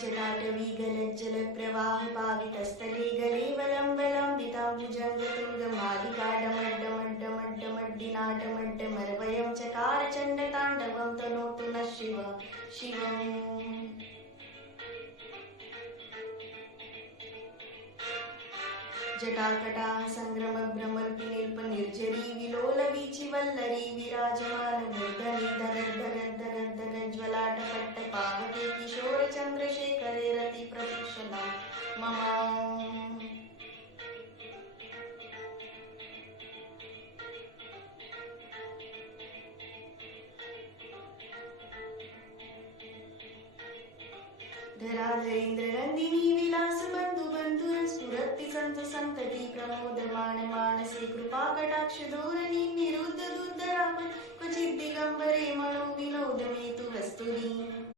जटाटवी गलज्जल प्रवाह पावितस्थले गलेवलम्बलम्बिताम्बुजङ्गतुङ्गमालिकाडमड्डमड्डमड्डमड्डमड्डिनाटमड्डमर्वयं चकार चण्डताण्डवं तनोतु नः शिवम् जटाकटाः सङ्ग्रमभ्रमर्पिनिल्पनिर्झरी विलोलवीचिवल्लरी विराजमानमूर्धनि दगद्दगद्दगद्दगज्ज्वलाटपट्टपावके किशोरचन्द्रशेखरे रतिप्रतीक्षणा मम। धराधरेन्द्रनन्दिनी विलासबन्धु स्फुरति सन्तु सन्तति प्रमोदमान मानसे कृपाकटाक्षधोरणी निरुद्ध दुर्धरापत् क्वचिद् दिगम्बरे मनो विनोदमेतु वस्तुनि।